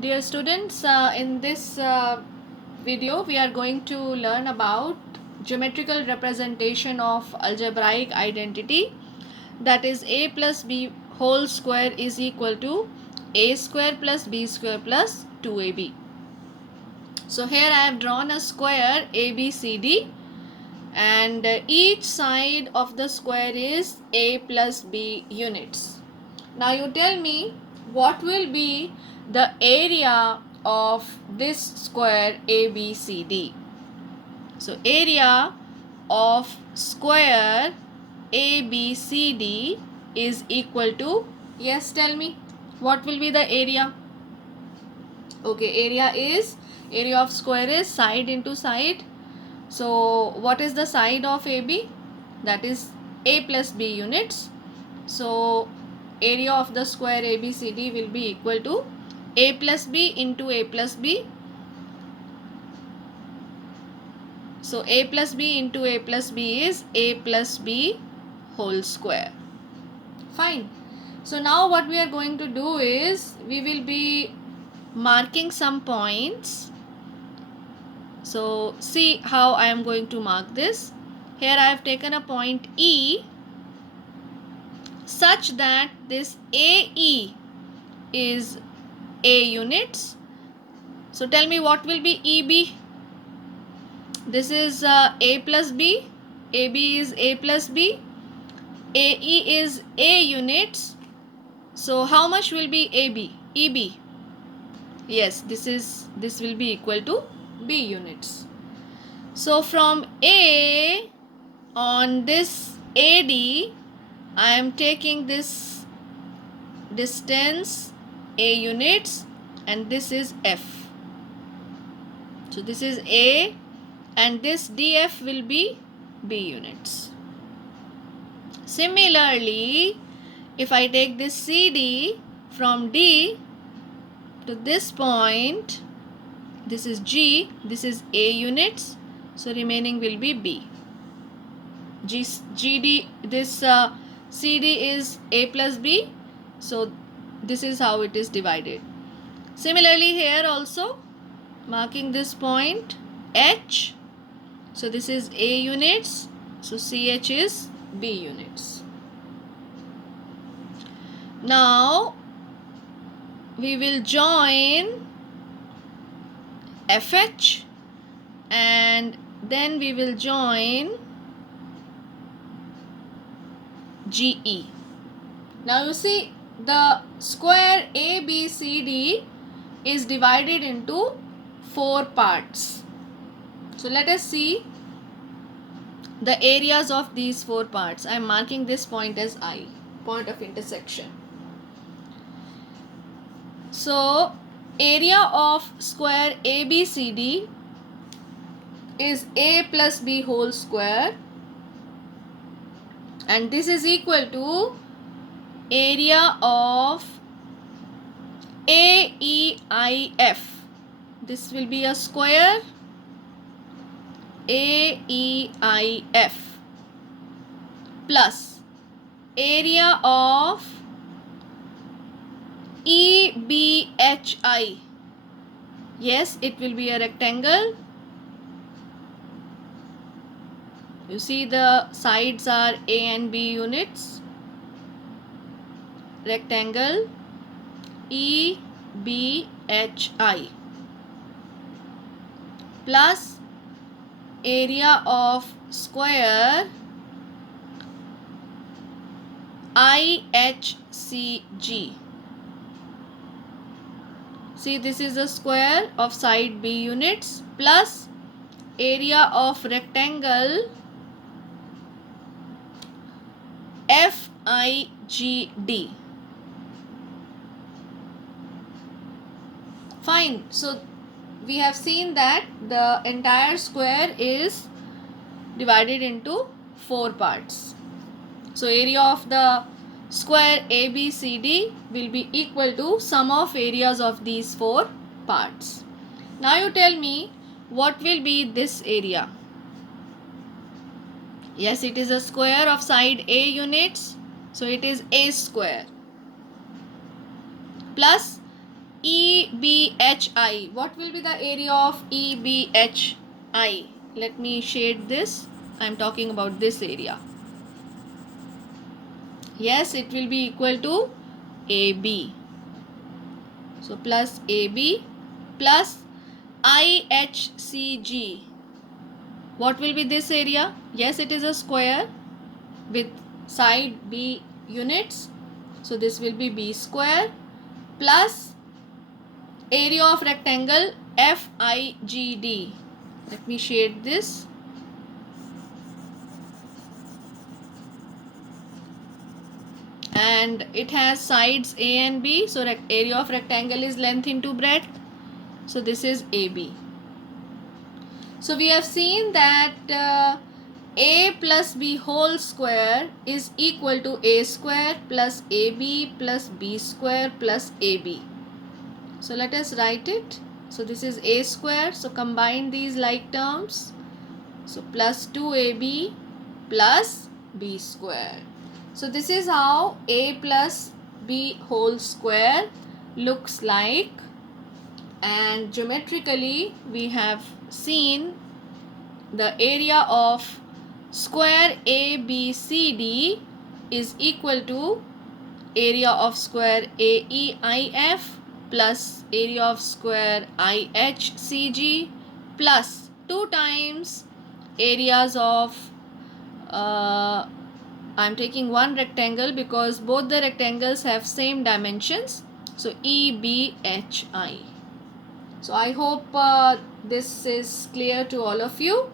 Dear students, in this video we are going to learn about geometrical representation of algebraic identity, that is a plus b whole square is equal to a square plus b square plus 2ab. So here I have drawn a square ABCD, and each side of the square is a plus b units. Now you tell me what will be the area of this square ABCD. So area of square ABCD is equal to, yes, tell me what will be the area. Okay, area of square is side into side. So what is the side of AB? That is a plus b units. So area of the square ABCD will be equal to a plus b into a plus b. So a plus b into a plus b is a plus b whole square. Fine. So now what we are going to do is we will be marking some points. So see how I am going to mark this. Here I have taken a point E such that this AE is A units. So tell me what will be EB. This is A plus B. AB is A plus B. AE is A units. So how much will be AB? EB. Yes, this will be equal to B units. So from A on this AD, I am taking this distance A units, and this is F. So this is A, and this DF will be B units. Similarly, if I take this CD from D to this point, this is G, this is A units, so remaining will be B. GD, this CD is A plus B, so this is how it is divided. Similarly here also, marking this point H, so this is A units, so CH is B units. Now we will join FH and then we will join GE. Now you see the square ABCD is divided into 4 parts. So let us see the areas of these 4 parts. I am marking this point as I, point of intersection. So area of square ABCD is A plus B whole square, and this is equal to area of AEIF. This will be a square AEIF plus area of EBHI. Yes, it will be a rectangle. You see the sides are A and B units. Rectangle EBHI plus area of square IHCG. See, this is a square of side B units plus area of rectangle FIGD. Fine. So we have seen that the entire square is divided into 4 parts. So area of the square ABCD will be equal to sum of areas of these 4 parts. Now you tell me what will be this area. Yes, it is a square of side A units, so it is A square plus EBHI. What will be the area of EBHI? Let me shade this. I am talking about this area. Yes, it will be equal to AB. So plus AB plus IHCG. What will be this area? Yes, it is a square with side B units. So this will be B square plus area of rectangle FIGD. Let me shade this. And it has sides A and B. So area of rectangle is length into breadth. So this is AB. So we have seen that A plus B whole square is equal to A square plus AB plus B square plus AB. So let us write it. So this is A square. So combine these like terms. So plus 2AB plus B square. So this is how A plus B whole square looks like. And geometrically we have seen the area of square ABCD is equal to area of square AEIF plus area of square IHCG plus 2 times areas of I'm taking one rectangle because both the rectangles have same dimensions. So EBHI. So I hope this is clear to all of you.